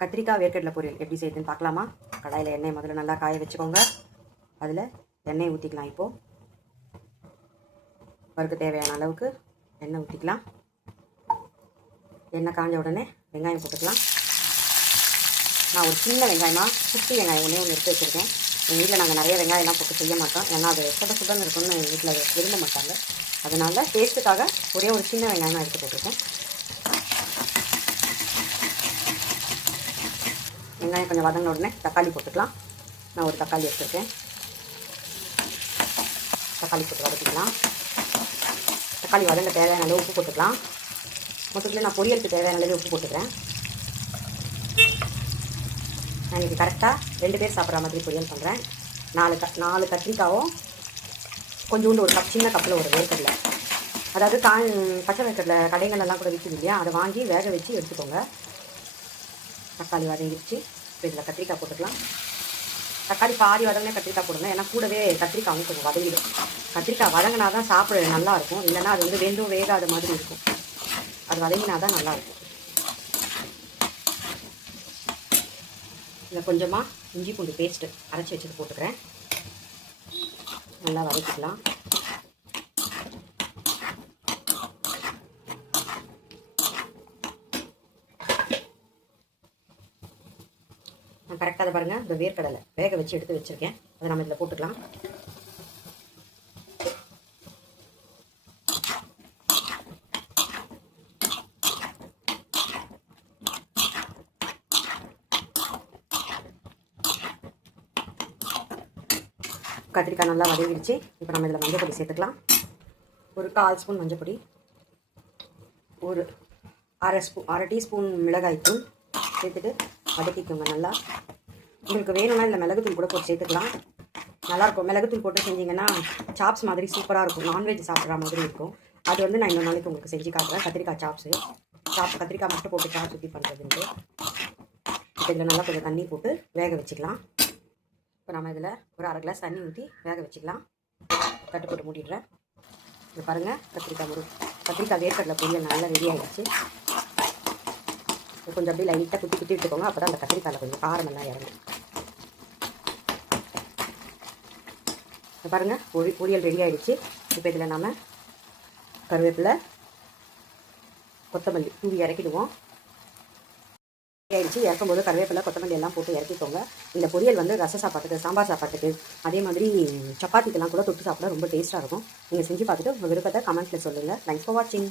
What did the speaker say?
கத்திரிக்காய் வேர்க்கடலை பொரியல் எப்படி செய்யுதுன்னு பார்க்கலாமா? கடாயில் எண்ணெய் முதல்ல நல்லா காய வச்சுக்கோங்க. அதில் எண்ணெய் ஊற்றிக்கலாம். இப்போது வறுக்க தேவையான அளவுக்கு எண்ணெய் ஊற்றிக்கலாம். எண்ணெய் காஞ்ச உடனே வெங்காயம் போட்டுக்கலாம். நான் ஒரு சின்ன வெங்காயமாக குட்டி வெங்காயம் ஒன்று எடுத்து வச்சுருக்கேன். எங்கள் வீட்டில் நாங்கள் நிறைய வெங்காயம்லாம் போட்டு செய்ய மாட்டோம். ஏன்னா அது சுடன் இருக்குன்னு எங்கள் வீட்டில் விரும்ப மாட்டாங்க. அதனால் டேஸ்ட்டுக்காக ஒரே ஒரு சின்ன வெங்காயமாக எடுத்து போட்டிருக்கேன். வெங்காயம் கொஞ்சம் வதங்கின உடனே தக்காளி போட்டுக்கலாம். நான் ஒரு தக்காளி எடுத்துருக்கேன். தக்காளி போட்டு வதக்கிக்கலாம். தக்காளி வதங்க தேவையான அளவு உப்பு போட்டுக்கலாம். மொத்தத்தில் நான் பொரியலுக்கு தேவையான அளவு உப்பு போட்டுக்கிறேன். நான் இன்றைக்கி கரெக்டாக 2 பேர் சாப்பிட்ற மாதிரி பொரியல் பண்ணுறேன். 4 கத்திரிக்காவும் கொஞ்சோண்டு ஒரு சின்ன கப்பில் ஒரு வேர்க்கடலை, அதாவது பச்சை வேர்க்கடலை கடைகளெல்லாம் கூட விற்கிது இல்லையா, அதை வாங்கி வேக வச்சு எடுத்துக்கோங்க. தக்காளி வதங்கிடுச்சு. இப்போ இதில் கத்திரிக்காய் போட்டுக்கலாம். தக்காளி பாதி வதங்கினே கத்திரிக்காய் போடுங்க. ஏன்னா கூடவே கத்திரிக்காயும் கொஞ்சம் வதங்கிடும். கத்திரிக்காய் வதங்கினா தான் சாப்பிட நல்லாயிருக்கும். இல்லைன்னா அது வந்து வெந்தும் வேகாத மாதிரி இருக்கும். அது வதங்கினா தான் நல்லாயிருக்கும். இதில் கொஞ்சமாக இஞ்சி பூண்டு பேஸ்ட்டு அரைச்சி வச்சுட்டு போட்டுக்கிறேன். நல்லா வதக்கிக்கலாம். நான் கரெக்டாக அதை பாருங்கள், இந்த வேர்க்கடலை வேக வச்சு எடுத்து வச்சுருக்கேன். அதை நம்ம இதில் போட்டுக்கலாம். கத்திரிக்காய் நல்லா வதங்கிடுச்சு. இப்போ நம்ம இதில் மஞ்சள் பொடி சேர்த்துக்கலாம். ஒரு 1/4 ஸ்பூன் மஞ்சள் பொடி, ஒரு அரை டீஸ்பூன் மிளகாய்த்தூள் சேர்த்துட்டு வதக்கிக்கோங்க நல்லா. உங்களுக்கு வேணும்னா இல்லை மிளகுத்தூள் கூட போட்டு சேர்த்துக்கலாம். நல்லாயிருக்கும். மிளகுத்தூள் போட்டு செஞ்சிங்கன்னா சாப்ஸ் மாதிரி சூப்பராக இருக்கும். நான்வெஜ் சாப்பிட்ற மாதிரி இருக்கும். அது வந்து நான் இன்னொரு நாளைக்கு உங்களுக்கு செஞ்சு காட்டுறேன். கத்திரிக்காய் சாப்ஸ் கத்திரிக்காய் மட்டும் போட்டு சாப்ஸ் ஊற்றி பண்ணுறதுன்ட்டு. இப்போ இதில் நல்லா கொஞ்சம் தண்ணி போட்டு வேக வச்சுக்கலாம். இப்போ நம்ம இதில் ஒரு 1/2 கிளாஸ் தண்ணி ஊற்றி வேக வச்சுக்கலாம். கட்டு போட்டு மூடிடுறேன். இது பாருங்கள், கத்திரிக்காய் வேர்க்கடலை பொரியல் நல்லா ரெடி ஆகிடுச்சு. கொஞ்சம் அப்படியே லைட்டாக குத்தி விட்டுக்கோங்க. அப்போ தான் அந்த கத்திரிக்காயில் கொஞ்சம் காரமெல்லாம் இறங்கும். பாருங்கள், பொரியல் ரெடி ஆகிடுச்சு. இப்போ இதில் நம்ம கருவேப்பிலை, கொத்தமல்லி தூவி இறக்கிடுவோம். ஆகிடுச்சு. இறக்கும்போது கருவேப்பிலை, கொத்தமல்லி எல்லாம் போட்டு இறக்கிக்கோங்க. இந்த பொரியல் வந்து ரச சாப்பாட்டுக்கு, சாம்பார் சாப்பாட்டுக்கு, அதே மாதிரி சப்பாத்திக்கெல்லாம் கூட தொட்டு சாப்பிட ரொம்ப டேஸ்ட்டாக இருக்கும். நீங்கள் செஞ்சு பார்த்துட்டு உங்கள் விருப்பத்தை கமெண்ட்டில் சொல்லுங்கள். தேங்க்ஸ் ஃபார் வாட்சிங்.